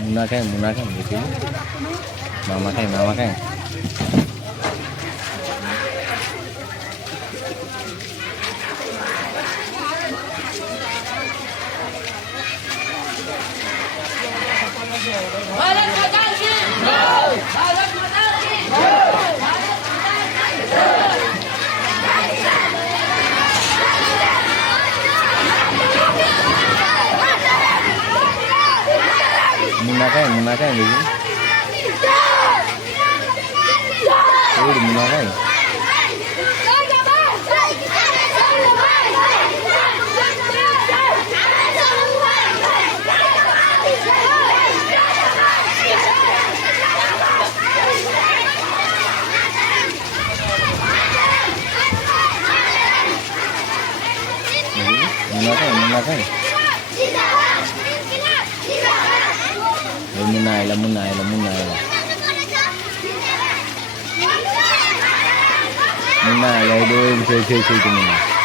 Muna kan gitu. Mama kan. Muna kan gitu. Udah muna kan. Muna kan. Lamunay. Muna, lay doon, chơi muna.